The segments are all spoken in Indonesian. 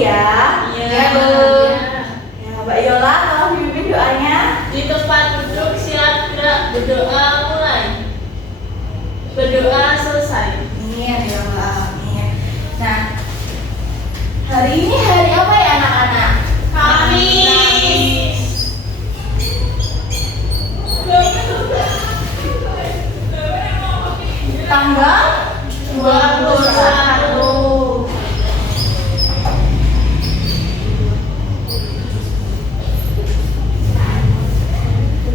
ya. Iya. Bu. Ya, Mbak Yola, tolong dipimpin doanya. Di tempat duduk siap gerak, berdoa mulai. Berdoa selesai. Amin ya Allah. Amin. Nah, hari ini hari apa ya anak-anak? Kamis. Tanggal 21.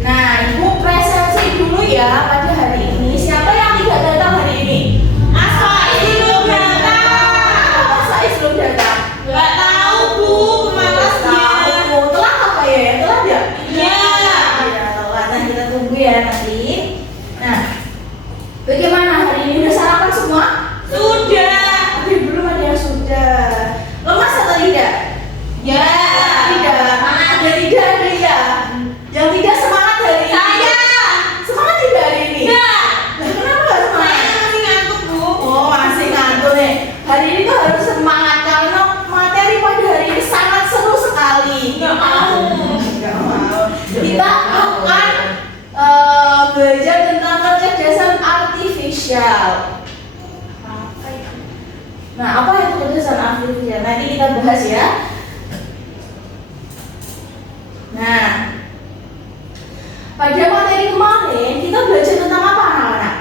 Nah, Ibu presentasi dulu ya pada hari ini. Siapa yang tidak datang hari ini? Asai belum datang. Masa belum datang? Nggak tahu Bu, malas dia. Tahu. Telat apa ya? Telat ya? Iya. Ya, telat. Nah, kita tunggu ya nanti. Nah, bagaimana hari ini? Udah sarapan semua? Sudah. Tapi belum ada yang sudah. Lemas atau tidak? Ya. Tidak. Ada tidak ada ya? Yang tidak semangat hari ini. Saya. Semangat tidak hari ini? Enggak. Lah, kenapa nggak semangat? Saya masih ngantuk Bu. Oh, masih ngantuk nih. Hari ini tuh harus semangat karena materi pada hari ini sangat seru sekali. Nggak mau. Nggak mau. Kita akan belajar tentang kecerdasan artifisial. Nah, apa itu kecerdasan artifisial? Nanti kita bahas ya. Nah, pada materi kemarin kita belajar tentang apa anak-anak?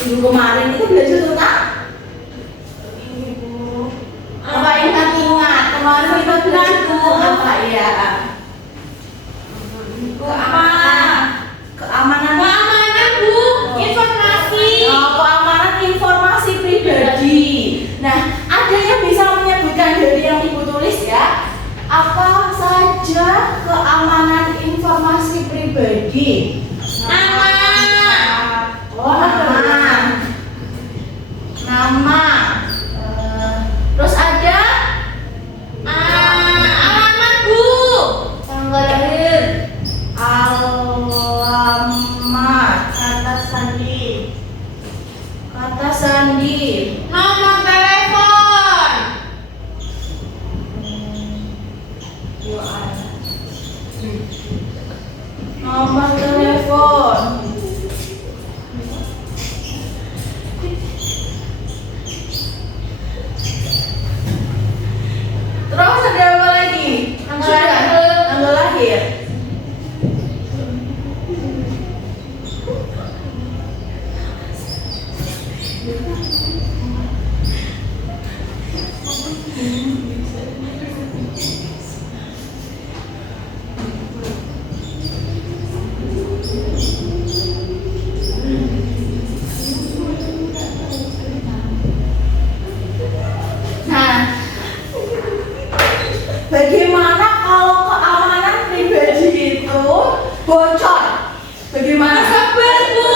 Minggu kemarin kita belajar tentang apa yang kan ingat? Kemarin kita belajar tentang apa ya? Keamanan. Keamanan. Keamanan Bu, informasi. Keamanan informasi pribadi. Nah, ada yang bisa menyebutkan dari yang Ibu tulis ya? Apa saja keamanan informasi pribadi? Nama. Oh, nama. Nama. Terus ada Alamat Bu. tanggal lahir, alamat, kata sandi, Nomor telepon. nomor telepon. Terus ada apa lagi? Tanggal lahir. Nah, bagaimana kalau keamanan pribadi itu bocor? Bagaimana? Sabar Bu.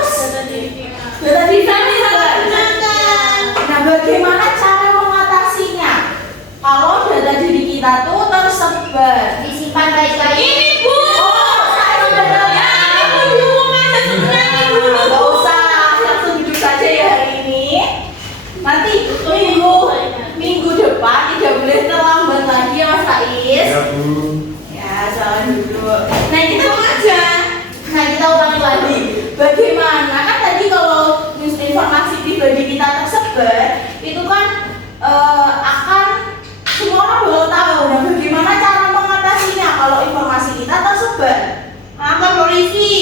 Data diri Bisa disebar. digunakan. Nah, bagaimana cara mengatasinya? Kalau data diri kita tuh tersebar, Disimpan baik-baik. Ini Bu. saya sudah Ya, ini Bu dulu masa sebenarnya dulu. Nggak usah, langsung duduk saja ya hari ini. Nanti minggu depan tidak boleh terlambat lagi ya Mas Ais. Ya Bu. Ya, jangan dulu. Nah, kita aja. Nah, kita ulangi lagi. Bagaimana kan tadi kalau informasi pribadi kita tersebar, itu kan akan semua orang bakal tahu. Nah, bagaimana cara mengatasinya kalau informasi kita tersebar? Lapor polisi.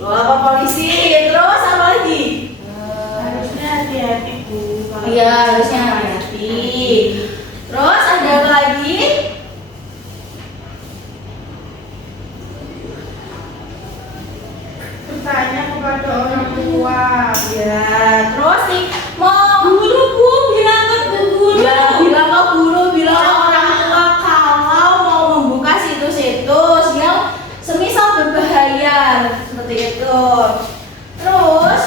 Lapor polisi. Terus apa lagi? Harusnya hati-hati Bu. Iya, harusnya hati-hati. Terus ada apa lagi? Bertanya kepada orang tua. Ya, terus nih mau Guru Bu, bilang ke Bu guru. ya bilang ke guru, bilang ke orang tua kalau mau membuka situs-situs yang semisal berbahaya seperti itu. Terus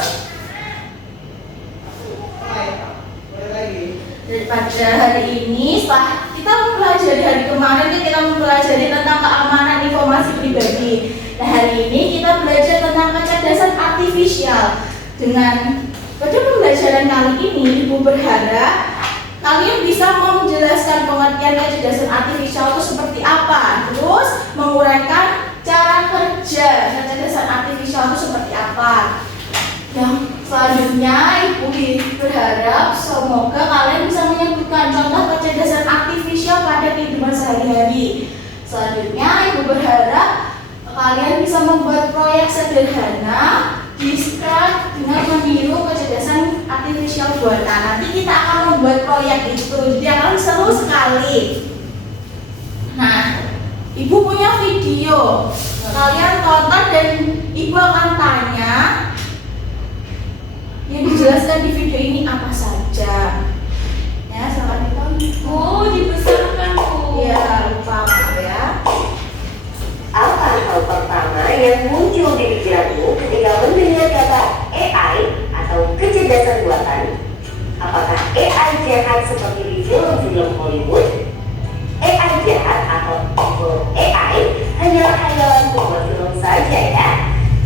pada hari ini setelah kita mempelajari hari kemarin kan kita mempelajari tentang keamanan informasi pribadi. Nah, hari ini kita belajar tentang kecerdasan artifisial. Dengan pada pembelajaran kali ini, Ibu berharap kalian bisa menjelaskan pengertian kecerdasan artifisial itu seperti apa, terus menguraikan cara kerja kecerdasan artifisial itu seperti apa. Yang selanjutnya Ibu berharap semoga kalian bisa menyebutkan contoh kecerdasan artifisial pada kehidupan sehari-hari. Selanjutnya Ibu berharap kalian bisa membuat proyek sederhana diskret dengan meniru kecerdasan artifisial buatan. Nanti kita akan membuat proyek itu, jadi akan seru sekali. Nah, Ibu punya video, kalian tonton dan Ibu akan tanya yang dijelaskan di video ini apa saja. Ya, selamat ditonton. Oh, dibesarkan Bu. Ya, lupa maaf ya. Apa hal pertama yang muncul di pikiranmu ketika mendengar kata AI atau kecerdasan buatan? Apakah AI jahat seperti di film-film Hollywood? AI jahat atau evil AI hanyalah khayalan pembuat film saja ya.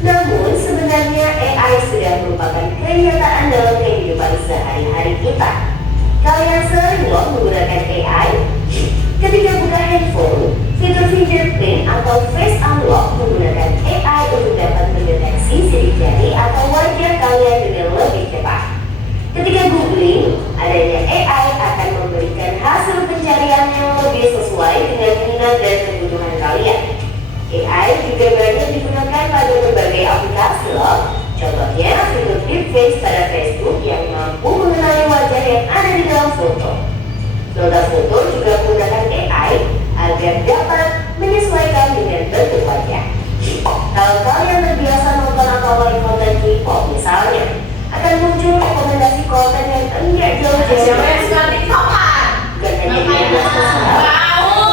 Namun sebenarnya AI sudah merupakan kenyataan dalam kehidupan sehari-hari kita. Kalian sering loh menggunakan AI. Ketika buka handphone, fitur fingerprint atau face unlock menggunakan AI untuk dapat mendeteksi sidik jari atau wajah kalian dengan lebih cepat. Ketika googling, adanya AI akan memberikan hasil pencarian yang lebih sesuai dengan minat dan kebutuhan kalian. AI juga banyak digunakan pada berbagai aplikasi loh. Contohnya fitur deepfake pada Facebook yang mampu mengenali wajah yang ada di dalam foto. Noda foto juga menggunakan AI agar dapat menyesuaikan dengan bentuk wajah. Kalau kalian terbiasa nonton atau like konten K-pop misalnya, akan muncul rekomendasi konten yang enggak jauh-jauh. Siapa yang suka TikTokan? Bukan hanya di media sosial,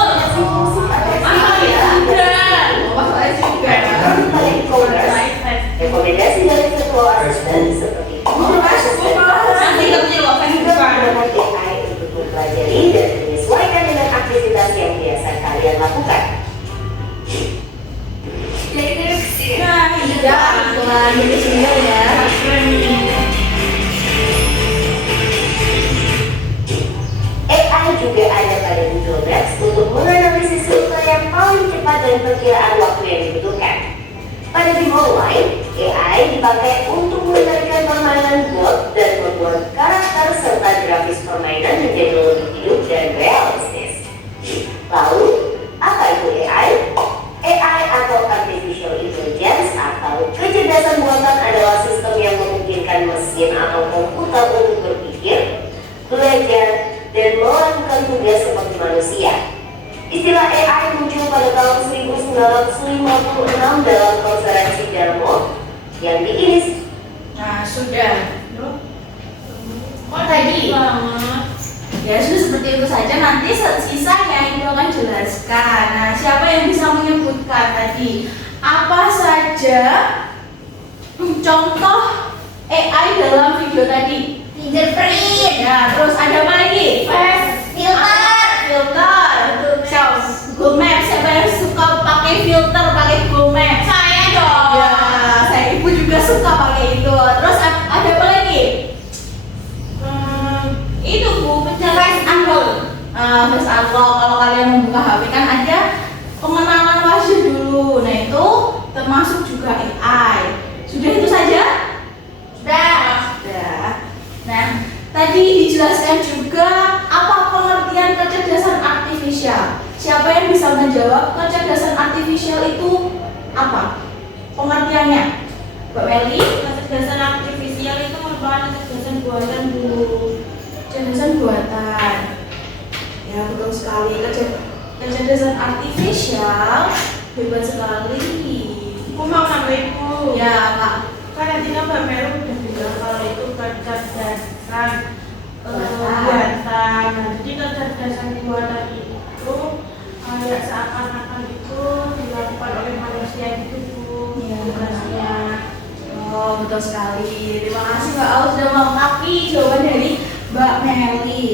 aplikasi musik atau film ya. Pada e-commerce, rekomendasi dari virtual assistant seperti Google Assistant juga menggunakan AI untuk mempelajari dan menyesuaikan dengan aktivitas yang biasa kalian lakukan. Nah, tidak itulah ini sini ya. AI juga ada pada Google Maps untuk menganalisis rute yang paling cepat dan perkiraan waktu yang dibutuhkan. Pada game online, AI dipakai untuk mengendalikan permainan bot dan membuat karakter serta grafis permainan menjadi lebih hidup dan realistis. Lalu, apa itu AI? AI atau Artificial Intelligence atau kecerdasan buatan adalah sistem yang memungkinkan mesin atau komputer untuk berpikir, belajar, dan melakukan tugas seperti manusia. Istilah AI muncul pada tahun 1956 dalam konferensi Dartmouth yang diinisiasi. Nah, sudah. Kok tadi? Ya sudah seperti itu saja, nanti sisanya Ibu akan jelaskan. Nah, siapa yang bisa menyebutkan tadi apa saja contoh AI dalam video tadi? Fingerprint. Ya, terus ada apa lagi? Filter. Google Maps. Siapa yang suka pakai filter, pakai Google Maps? Saya dong. Ya, saya Ibu juga suka pakai itu. Terus ada apa lagi? Itu Bu, face unlock. Face unlock, kalau kalian membuka HP kan ada pengenalan wajah dulu. Nah itu termasuk juga AI. Sudah itu saja? Sudah. Nah, tadi dijelaskan juga apa pengertian kecerdasan artifisial. Siapa yang bisa menjawab kecerdasan artifisial itu apa? Pengertiannya, Mbak Meli? Kecerdasan artifisial itu merupakan kecerdasan buatan Bu. Kecerdasan buatan. Ya betul sekali. Kecerdasan artifisial hebat sekali. Aku mau nambahin Bu. Ya Kak. Kan tadi kan Mbak Meru udah bilang kalau itu kecerdasan Buatan. buatan. Nah, jadi kecerdasan buatan itu kayak seakan-akan itu dilakukan oleh manusia gitu Bu. Iya. Tugasnya. Oh betul sekali. Terima kasih Mbak Al sudah melengkapi jawaban dari Mbak Meli.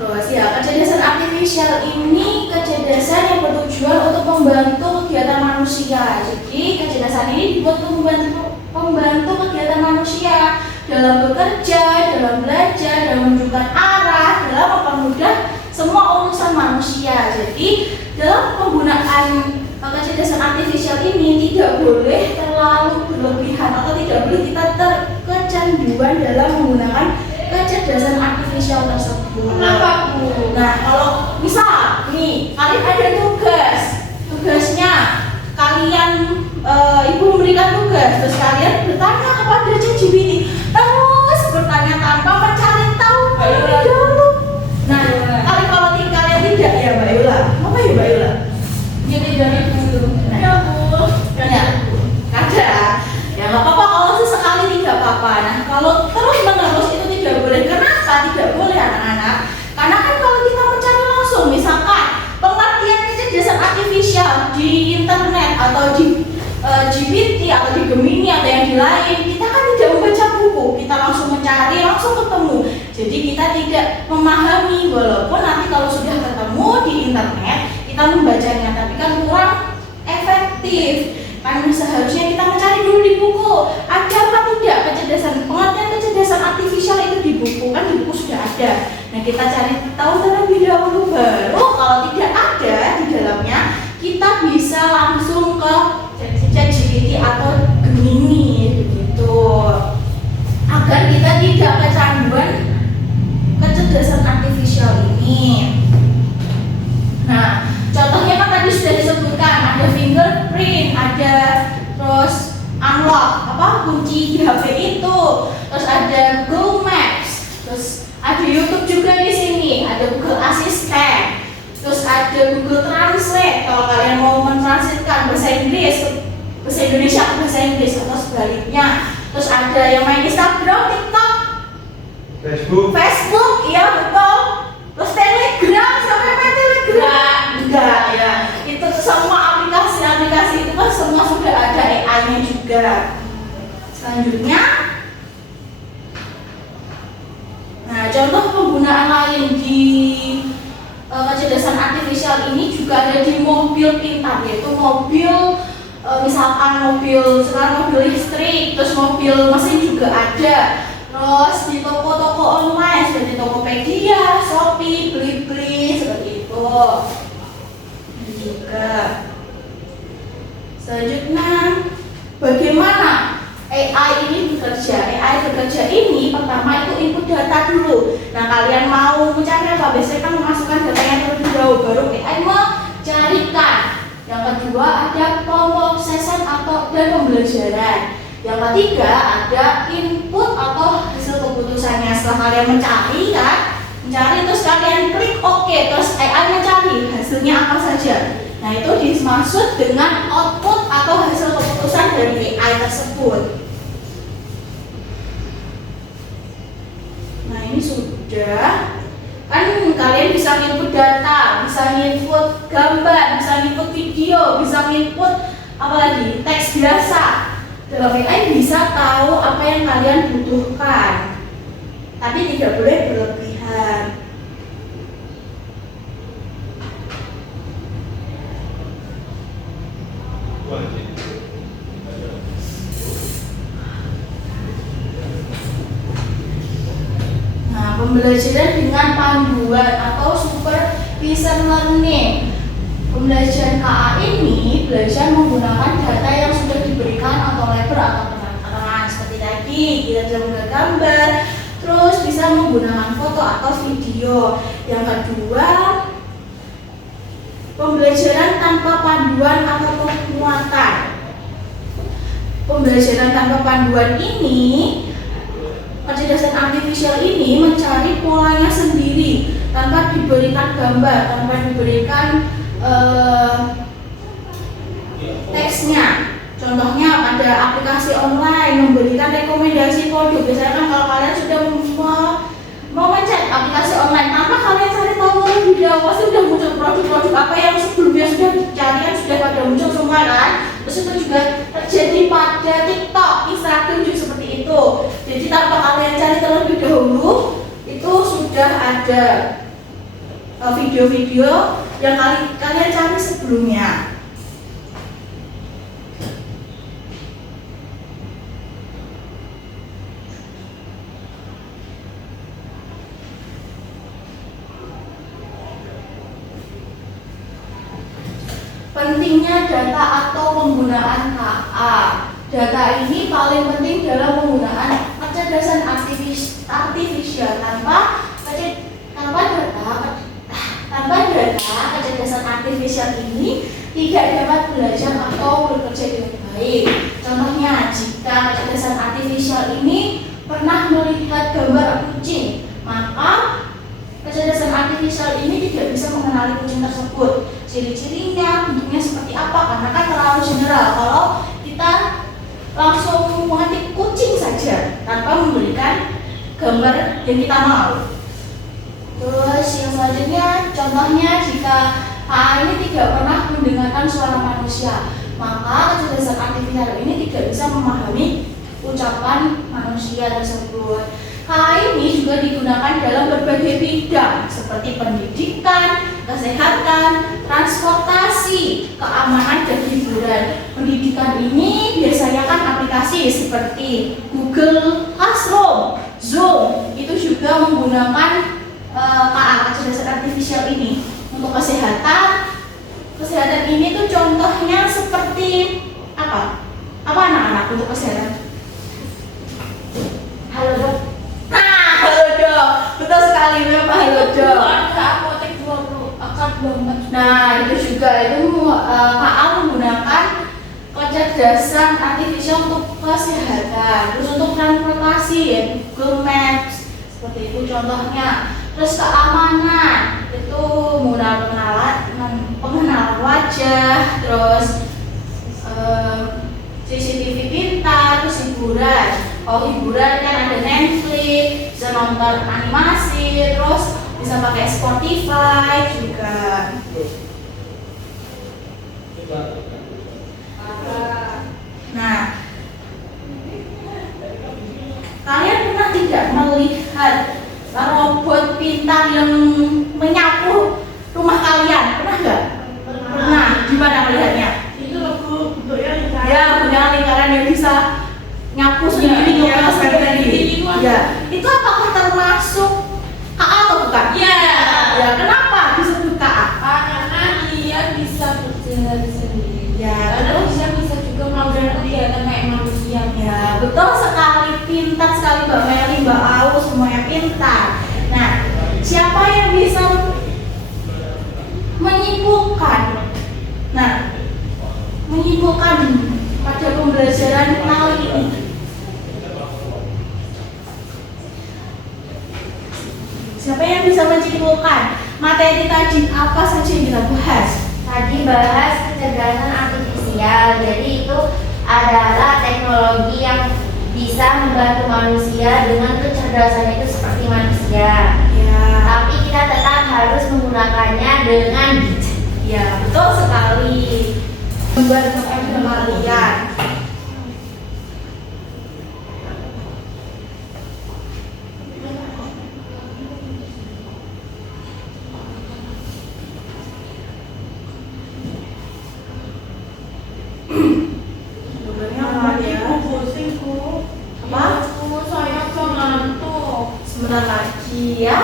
Terus ya, kecerdasan artifisial ini kecerdasan yang bertujuan untuk membantu kegiatan manusia. Jadi kecerdasan ini dibuat untuk membantu kegiatan manusia dalam bekerja, dalam belajar, dalam menunjukkan arah, dalam mempermudah semua Jadi dalam penggunaan kecerdasan artifisial ini tidak boleh terlalu berlebihan atau tidak boleh kita terkecanduan dalam menggunakan kecerdasan artifisial tersebut. Kenapa, Bu? Nah, kalau misal nih kalian ada tugasnya kalian ibu memberikan tugas, terus kalian bertanya kepada ChatGPT, terus bertanya tanpa mencari tahu terlebih dahulu. Nah, kalau kalian tidak ya Mbak Yula, apa ya Mbak Yula? Jadi dari dulu. Ya, Bu. Ya, kadang ya nggak apa-apa kalau sesekali tidak apa-apa. Nah, kalau terus menerus itu tidak boleh. Kenapa tidak boleh anak-anak? Karena kan kalau kita mencari langsung, misalkan pengertian kecerdasan artifisial di internet atau di GPT atau di Gemini atau yang di lain, kita kan tidak membaca buku, kita langsung mencari, langsung ketemu. Jadi kita tidak memahami, walaupun nanti kalau sudah ketemu di internet kita membacanya, tapi kan kurang efektif. Kan seharusnya kita mencari dulu di buku, ada apa tidak pengertian kecerdasan artifisial itu di buku, kan di buku sudah ada. Nah, kita cari tahu terlebih dahulu, baru kalau tidak ada di dalamnya kita bisa langsung ke ChatGPT atau Gemini begitu, agar kita tidak kecanduan kecerdasan artifisial ini. Nah, contohnya kan tadi sudah disebutkan, ada fingerprint, ada terus unlock kunci di HP itu, terus ada Google Maps, terus ada YouTube juga di sini, ada Google Assistant, terus ada Google Translate kalau kalian mau mentranslatekan bahasa Inggris ke bahasa Indonesia ke bahasa Inggris atau sebaliknya. Terus ada yang main Instagram, TikTok, Facebook, iya betul. Terus Telegram, sampai main Telegram? Enggak ya. Itu semua aplikasi itu kan semua sudah ada AI-nya juga. Selanjutnya, nah contoh penggunaan lain di kecerdasan artifisial ini juga ada di mobil pintar, yaitu mobil misalkan sekarang mobil listrik, terus mobil mesin juga ada. Terus di toko-toko online seperti Tokopedia, Shopee, Blibli seperti itu. Ini juga. Selanjutnya, bagaimana AI ini bekerja? AI bekerja ini pertama itu input data dulu. Nah, kalian mau mencari apa? Biasanya kan memasukkan data yang terlebih dahulu, baru AI mencarikan. Yang kedua ada pemrosesan dan pembelajaran. Yang ketiga ada input atau hasil keputusannya. Setelah kalian mencari terus kalian klik OK, terus AI mencari hasilnya apa saja. Nah, itu dimaksud dengan output atau hasil keputusan dari AI tersebut. Nah, ini sudah. Kan kalian bisa input data, bisa input gambar, bisa input video, bisa input apalagi teks biasa. Dalam AI bisa tahu apa yang kalian butuhkan, tapi tidak boleh berlebihan. Nah, pembelajaran dengan panduan atau supervisor learning. Pembelajaran KA ini belajar menggunakan data yang sudah diberikan atau label atau keterangan seperti tadi, kita bisa menggunakan gambar, terus bisa menggunakan foto atau video. Yang kedua, pembelajaran tanpa panduan atau penguatan. Pembelajaran tanpa panduan ini, kecerdasan artifisial ini mencari polanya sendiri tanpa diberikan gambar, tanpa diberikan teksnya. Contohnya ada aplikasi online memberikan rekomendasi produk. Biasanya kan kalau kalian sudah mau mencet aplikasi online tanpa kalian cari tahu lebih dahulu, pasti sudah muncul produk-produk apa yang sebelumnya sudah dicari, sudah pada muncul semua kan. Terus itu juga terjadi pada TikTok, Instagram juga seperti itu. Jadi tanpa kalian cari terlebih dahulu, itu sudah ada video-video yang kalian cari sebelumnya. pentingnya data atau penggunaan KA. Data ini paling penting dalam penggunaan kecerdasan artifisial. Tanpa data, kecerdasan artifisial ini tidak dapat belajar atau bekerja dengan baik. Contohnya, jika kecerdasan artifisial ini pernah melihat gambar kucing, maka kecerdasan artifisial ini tidak bisa mengenali kucing tersebut. Ciri-cirinya, bentuknya seperti apa, karena kan terlalu general. Kalau kita langsung mengetik kucing saja tanpa memberikan gambar yang kita mau. Terus yang selanjutnya, contohnya jika KA ini tidak pernah mendengarkan suara manusia, maka kecerdasan artifisial ini tidak bisa memahami ucapan manusia tersebut. KA ini juga digunakan dalam berbagai bidang seperti pendidikan, kesehatan, transportasi, keamanan, dan hiburan. Pendidikan ini biasanya kan aplikasi seperti Google Classroom, Zoom, itu juga menggunakan KA, kecerdasan artifisial ini. Untuk kesehatan ini tuh contohnya seperti apa? Apa anak-anak untuk kesehatan? Halodoc. Nah, Halodoc, betul sekali, memang Halodoc. Ada apotek 20 akad banget. Nah, itu juga KA menggunakan kecerdasan artifisial untuk kesehatan. Terus untuk transportasi ya, Google Maps, seperti itu contohnya. Terus keamanan itu menggunakan pengenalan wajah, terus CCTV pintar. Terus hiburan, kalau hiburan kan ada Netflix, bisa nonton animasi, terus bisa pakai Spotify juga. Nah, kalian pernah tidak melihat robot pintar yang menyapu rumah kalian? Pernah nggak? Pernah. Gimana melihatnya? Itu logo bentuknya lingkaran. Ya, punya lingkaran yang bisa nyapu sendiri ya, seperti tadi. itu. Ya, itu apakah termasuk KA atau bukan? Iya. Ya, kenapa disebut KA? Karena dia bisa berjalan sendiri. Ya, Karena terus bisa juga melakukan kegiatan kayak manusia. ya, betul sekali, pintar sekali Mbak Meli, Mbak Au, semuanya pintar. Nah, siapa yang bisa menyimpulkan? Nah, menyimpulkan pada pembelajaran kali ini. Siapa yang bisa menyimpulkan materi tadi apa saja yang kita bahas? Tadi bahas kecerdasan artifisial, jadi itu adalah teknologi yang bisa membantu manusia dengan kecerdasan itu seperti manusia. Ya, Tapi kita tetap harus menggunakannya dengan bijak. ya betul sekali. Gambar kepada kalian. Gambarnya apa ya? Pusing ku. Apa? Saya ngantuk. Sebentar lagi ya.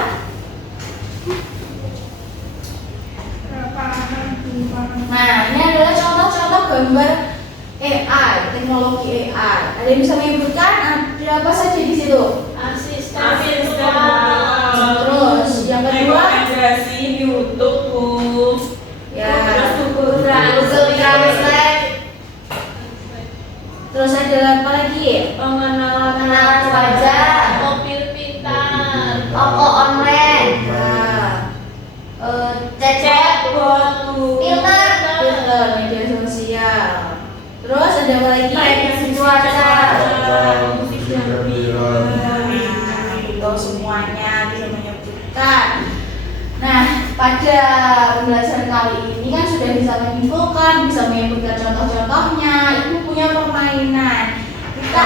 Nah, ini adalah contoh-contoh gambar AI, teknologi AI. Ada yang bisa menyebutkan ada apa saja di situ? Asisten. Terus yang kedua, rekomendasi di YouTube Bu. ya, Terus Google Google Translate, terus ada apa lagi? pengenalan wajah, mobil pintar, toko online, chatbot, filter, Filter media sosial. Terus ada apa lagi? prediksi cuaca. musik dan Itu semuanya bisa menyebutkan. Nah, pada pembelajaran kali ini kan sudah bisa menyimpulkan, bisa menyebutkan contoh-contohnya. Ibu punya permainan. Kita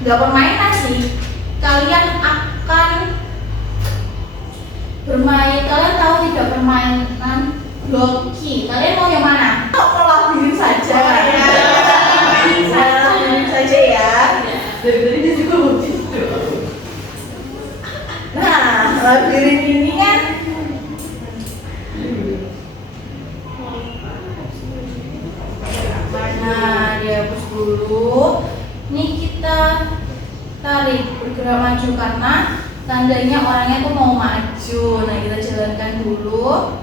nggak permainan sih. Kalian akan bermain. Kalian tahu tidak permainan bloki? Kalian mau yang mana? Labirin saja. Labirin saja ya. Dari dia juga mau tidur. Nah, labirin ini kan bergerak maju karena tandanya orangnya tuh mau maju. Nah, kita jalankan dulu.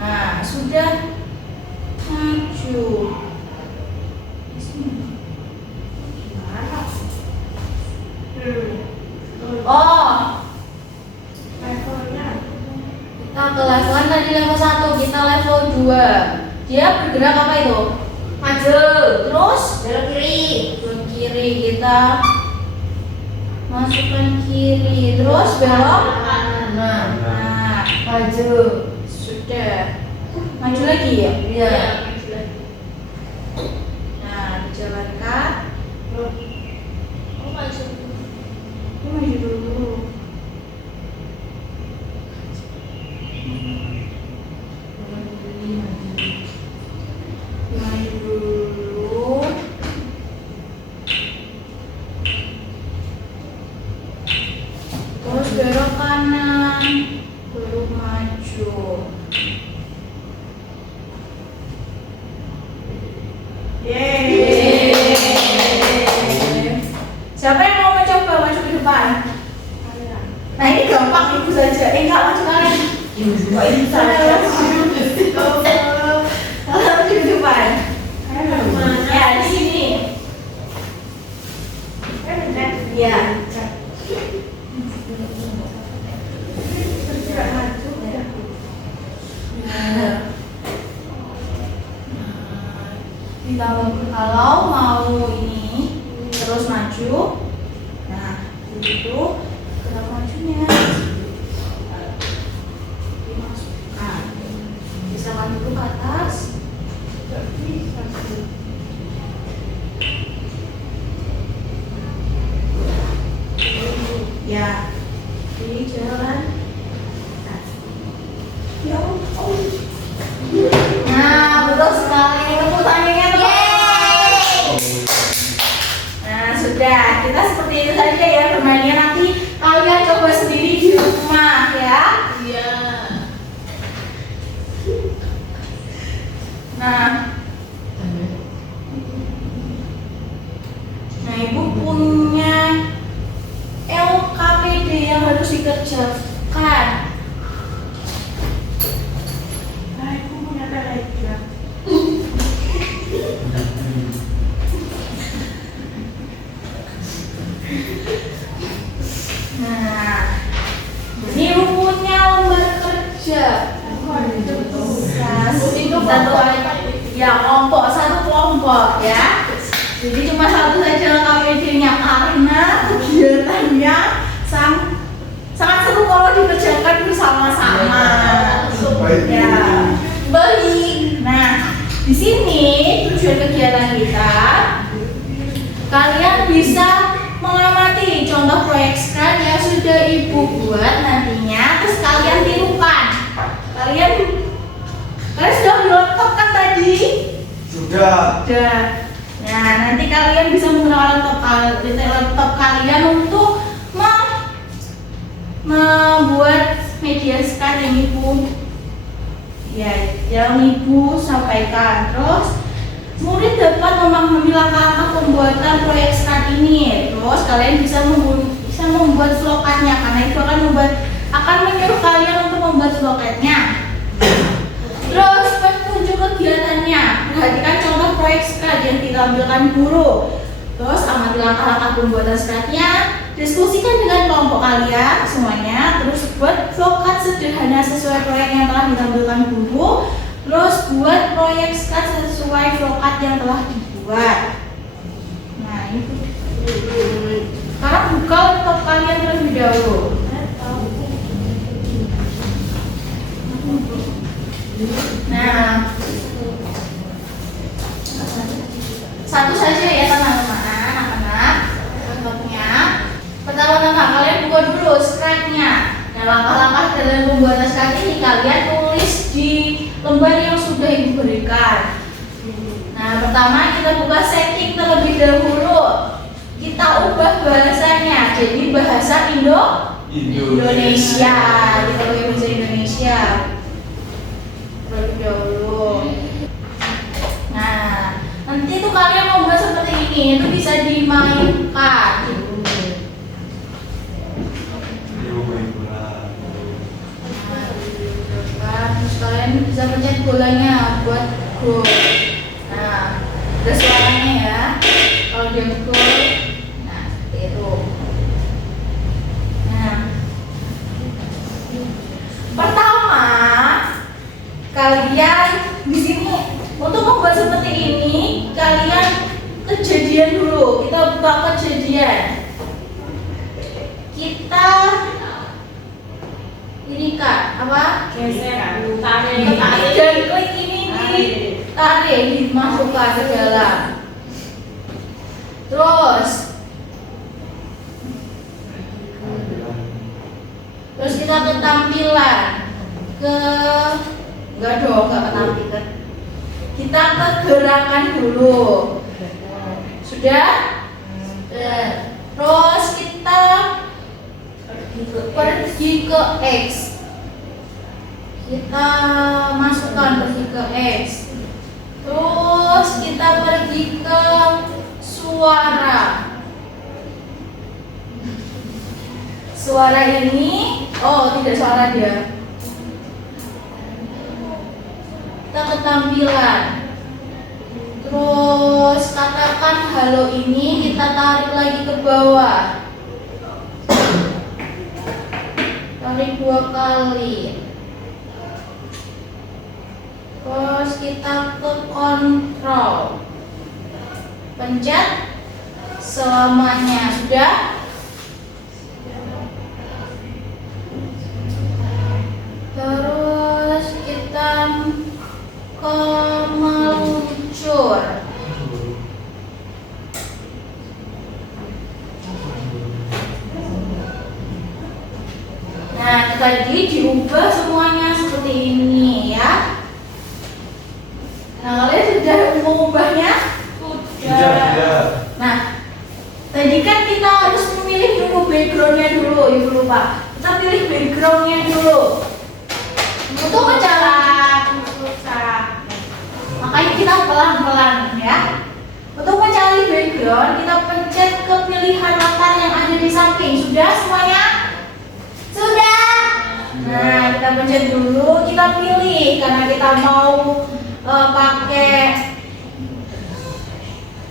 Nah, sudah maju. Oh, levelnya kita ke level kan tadi level 1, kita level 2. Dia bergerak apa itu? Maju. Terus Belok kiri. ke kiri, kita masukkan kiri. Terus belok Kanan. nah, Maju. sudah. Maju lagi ya? Iya. Nah, dijalankan. Oh, maju. Ini maju dulu. Maju dulu. Terus belok kanan, baru maju. Yeay. Siapa yang mau mencoba maju ke depan? Nah, ini gampang, ibu saja. Enggak, maju kalian. Kok ini saja? Maju ke depan. Ya, di sini. Ya. Ditambah kalau mau ini terus maju, nah begitu gerak majunya dimasukkan, misalkan dulu ke atas. Ya, di jalan. Ya ampun. Nah, betul sekali. Tepuk tangannya teman-teman. Nah, sudah. Kita seperti itu saja ya bermainnya. Nanti kalian coba sendiri di rumah ya. iya. Nah, ibu punya LKPD yang harus dikerjakan. Aku punya telegram. Nah, ini rumusnya lembar kerja. Nah, itu satu ya satu kelompok ya. Jadi cuma satu saja KPD-nya karena kegiatannya sangat seru kalau dikerjakan bersama-sama. Ya, baik. Nah, di sini tujuan kegiatan kita, kalian bisa mengamati contoh proyek SCRAD yang sudah ibu buat nantinya, terus kalian tirukan. Kalian sudah laptop kan tadi? Sudah. Sudah. Nah, nanti kalian bisa menggunakan laptop kalian untuk membuat media SCRAD yang ibu sampaikan. Terus murid dapat memahami langkah-langkah pembuatan proyek SCRAD ini. Terus kalian bisa membuat flowcard-nya karena itu akan menyuruh kalian untuk membuat flowcard-nya. Terus petunjuk kegiatannya, perhatikan contoh proyek SCRAD yang ditampilkan guru. Terus amati langkah-langkah pembuatan SCRAD-nya, diskusikan dengan kelompok kalian semuanya. Terus buat flowcard sederhana sesuai proyek yang telah ditampilkan guru. Terus buat proyek SCRAD sesuai flowcard yang telah dibuat. Nah, itu. Sekarang buka laptop kalian terlebih dahulu. Nah, satu saja ya teman-teman, anak-anak. Contohnya, pertama-tama kalian buka dulu SCRAD-nya. Nah, langkah-langkah dalam pembuatan SCRAD ini kalian tulis di lembar yang sudah ibu berikan. Nah, pertama kita buka setting terlebih dahulu. Kita ubah bahasanya, jadi bahasa Indonesia. Kita pakai bahasa Indonesia terlebih dahulu. Nah, nanti tuh kalian membuat seperti ini, itu bisa dimainkan. kalian bisa pencet bolanya buat gol. Nah, ada suaranya ya. Kalau dia gol, nah seperti itu. Nah, pertama kalian di sini untuk membuat seperti ini, kalian kejadian dulu. Kita buka kejadian. Kita ini kak apa? Geser, Tarik tarik. dan klik ini ditarik, dimasukkan ke dalam. Terus kita ke tampilan, enggak ke tampilan. Kita ke gerakan dulu. Sudah? Terus kita pergi ke X. Kita masukkan pergi ke X. Terus kita pergi ke suara. Suara ini, oh tidak suara dia. Kita ke tampilan. Terus katakan halo ini kita tarik lagi ke bawah. Tarik 2 kali. Terus kita ke kontrol. Pencet selamanya. Sudah? Terus kita ke meluncur. Nah, tadi diubah semuanya seperti ini ya. Nah, kalian sudah mengubahnya? Sudah. Nah, tadi kan kita harus memilih dulu backgroundnya dulu, ibu lupa. Kita pilih backgroundnya dulu. Untuk mencari susah. Makanya kita pelan-pelan ya. Untuk mencari background, kita pencet ke pilihan latar yang ada di samping. Sudah semuanya? Sudah. Nah, kita pencet dulu, kita pilih karena kita mau pakai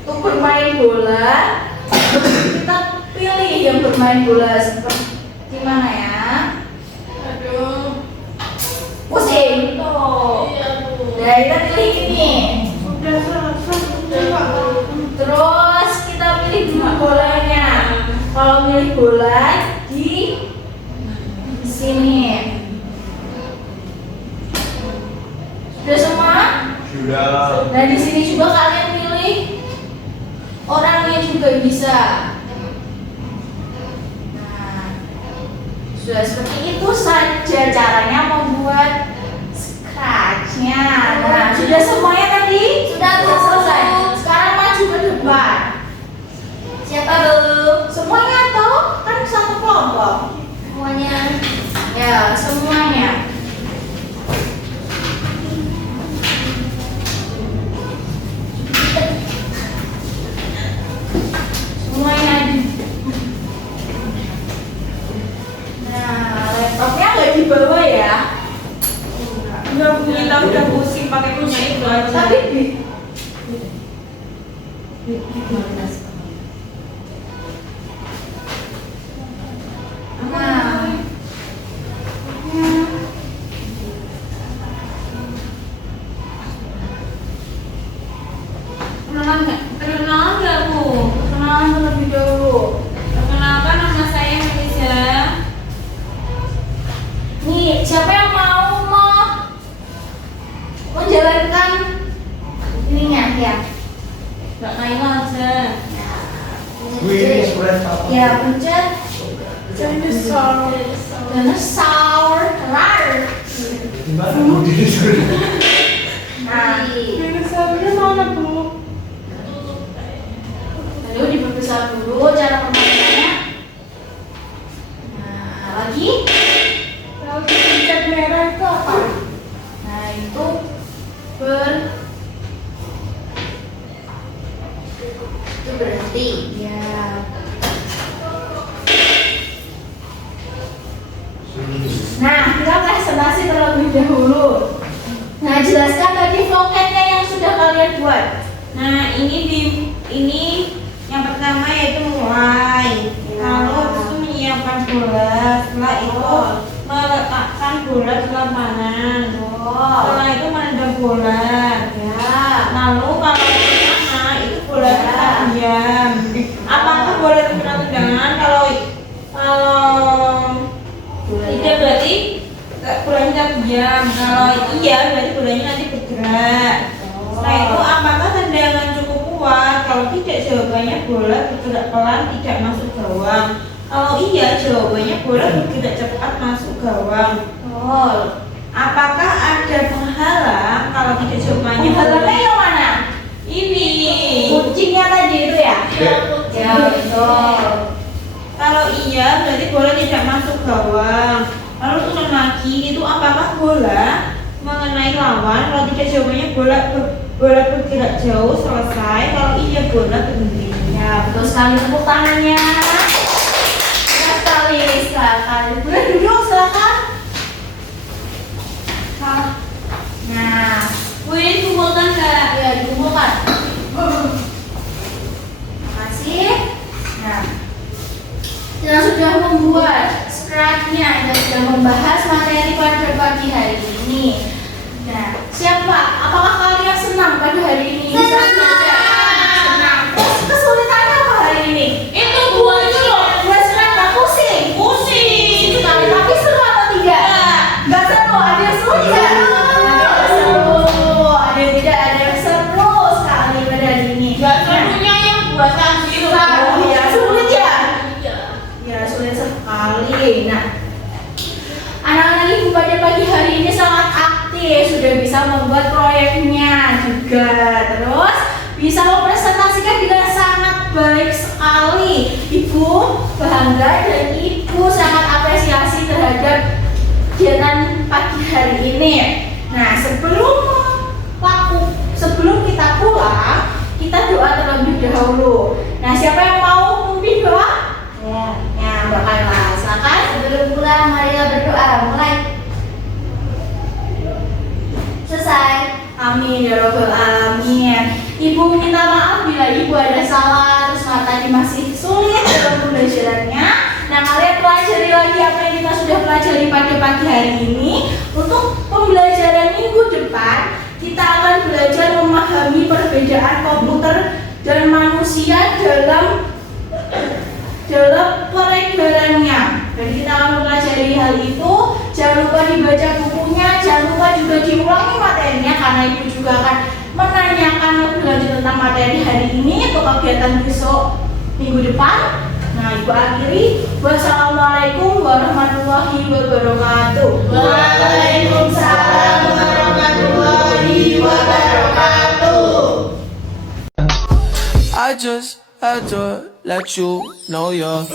untuk bermain bola. Kita pilih yang bermain bola seperti mana ya? Aduh. Pusing tuh. Nah, kita pilih ini. Udah selesai. Terus kita pilih dulu bolanya. Kalau milih bola di sini. Sudah semua? Sudah. Nah, di sini juga kalian pilih orangnya juga bisa. Nah, sudah seperti itu saja caranya membuat scratch-nya. Nah, sudah semuanya tadi? Sudah selesai. Sekarang maju ke depan. Siapa dulu? Semuanya atau kan satu kelompok? Semuanya. Ya, semuanya. Semuanya di. Nah, laptopnya nggak dibawa ya? Udah kita udah pusing pakai punya itu aja. Tapi di. Nah. Perkenalan nggak Bu? Kenalan terlebih dahulu. Perkenalkan nama saya Melisa. Nih, siapa yang mau menjalankan ininya ya? Nggak main aja. Wih, ini spread apa? Ya, pencet Dinosaur. dinosaur rar. Gimana Bu dinosaur? Nah, Dinosaurnya mana Bu? lalu diperbesar dulu cara pemainannya. Nah, lagi. Kalau pencet merah itu apa? Nah, itu itu berhenti. Ya. Nah, kita presentasi terlebih dahulu. Nah, ini yang pertama yaitu mulai. Lalu habis itu menyiapkan bola. Setelah itu meletakkan bola di lapangan. Setelah itu menendang bola. Lalu kalau mana itu bola kita diam. Apakah bola itu kena tendangan? Kalau tidak berarti bolanya kita diam. Kalau iya berarti bolanya nanti bergerak. Setelah itu apakah tendangan cukup kuat? Kalau tidak jawabannya bola bergerak pelan tidak masuk gawang. Kalau iya jawabannya bola bergerak cepat masuk gawang. Apakah ada penghalang? Kalau tidak jawabannya Penghalangnya yang mana? ini. Kucingnya tadi itu ya? Ya, betul. Kalau iya berarti bola tidak masuk gawang. Lalu ulang lagi itu apakah bola mengenai lawan? Kalau tidak jawabannya bola bergerak jauh selesai. Kalau iya bola berhenti. Ya, betul sekali, tepuk tangannya. Silakan. Boleh duduk, silakan. Nah, Wih, kumpulkan nggak? ya dikumpulkan. Makasih. Nah, kita sudah membuat scribe-nya dan sudah membahas materi pada pagi hari ini. Nah, siapa? Apakah kalian senang pada hari ini? Bisa belajar? Senang. Terus kesulitannya apa hari ini? Itu gua itu loh. Buat scribe nggak pusing? Pusing. Sekali, tapi seru atau tidak? Nggak seru, ada yang seru tidak? Ada yang seru, ada yang tidak, ada yang seru sekali pada hari ini. Gak serunya yang buatan gitu. Oh ya, sulit ya? Ya, sulit sekali. Nah, anak-anak ibu pada pagi hari ini sangat aktif, sudah bisa membuat proyeknya juga. Terus bisa mempresentasikan dengan sangat baik sekali. Ibu bangga dan ibu sangat apresiasi terhadap kegiatan pagi hari ini. Nah, sebelum kita pulang, kita doa terlebih dahulu. Nah, siapa yang mau memimpin doa? Ya, Mbak Kayla, silakan. Sebelum pulang, marilah berdoa. Mulai. Selesai. Amin ya robbal alamin. Ibu minta maaf bila ibu ada salah, terus tadi masih sulit dalam pembelajarannya. Nah, kalian pelajari lagi apa yang kita sudah pelajari pada pagi hari ini. Untuk pembelajaran minggu depan, kita akan belajar memahami perbedaan komputer dan manusia dalam peredarannya. Jadi kita akan mempelajari hal itu. Jangan lupa dibaca bukunya, jangan lupa juga diulangi materinya karena ibu juga akan menanyakan lebih lanjut tentang materi hari ini untuk kegiatan besok minggu depan. Nah, ibu akhiri. Wassalamualaikum warahmatullahi wabarakatuh. Waalaikumsalam warahmatullahi wabarakatuh. I just had to let you know you're